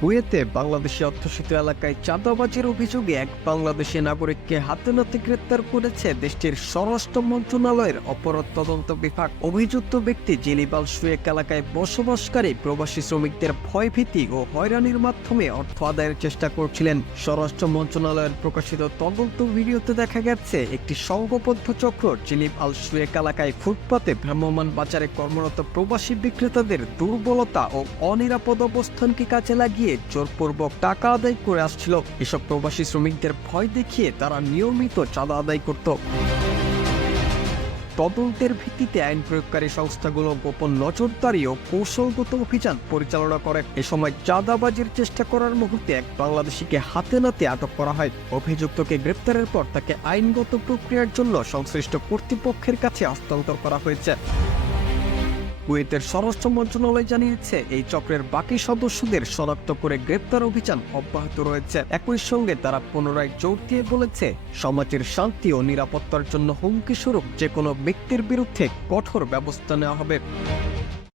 কুয়েতে বাংলাদেশি অধ্যুষিত এলাকায় চাঁদাবাজির অভিযোগে এক বাংলাদেশি নাগরিককে হাতে নাতে গ্রেপ্তার করেছে দেশটির স্বরাষ্ট্র মন্ত্রণালয়ের অপরাধ তদন্ত বিভাগ। অভিযুক্ত ব্যক্তি জিলিবাল সুয়েক এলাকায় বসবাসকারী প্রবাসী শ্রমিকদের ভয়ভীতি ও হয়রানির মাধ্যমে অর্থ আদায়ের চেষ্টা করছিলেন। স্বরাষ্ট্র মন্ত্রণালয়ের প্রকাশিত তদন্ত ভিডিওতে দেখা গেছে, একটি সংঘবদ্ধ চক্র আল সুয়েক এলাকায় ফুটপাতে ভ্রাম্যমান বাজারে কর্মরত প্রবাসী বিক্রেতাদের দুর্বলতা ও অনিরাপদ অবস্থানকে কাজে লাগিয়ে জোরপূর্বক টাকা আদায় করে আসছিল। এসব প্রবাসী শ্রমিকদের ভয় দেখিয়ে তারা নিয়মিত চাঁদা আদায় করত। তদন্তের ভিত্তিতে আইন প্রয়োগকারী সংস্থাগুলো গোপন নজরদারি ও কৌশলগত অভিযান পরিচালনা করে। এ সময় চাঁদাবাজির চেষ্টা করার মুহূর্তে এক বাংলাদেশিকে হাতে নাতে আটক করা হয়। অভিযুক্তকে গ্রেপ্তারের পর তাকে আইনগত প্রক্রিয়ার জন্য সংশ্লিষ্ট কর্তৃপক্ষের কাছে হস্তান্তর করা হয়েছে। কুয়েতের স্বরাষ্ট্র মন্ত্রণালয় জানিয়েছে, এই চক্রের বাকি সদস্যদের শনাক্ত করে গ্রেপ্তার অভিযান অব্যাহত রয়েছে। একই সঙ্গে তারা পুনরায় জোর দিয়ে বলেছে, সমাজের শান্তি ও নিরাপত্তার জন্য হুমকি স্বরূপ যে কোনো ব্যক্তির বিরুদ্ধে কঠোর ব্যবস্থা নেওয়া হবে।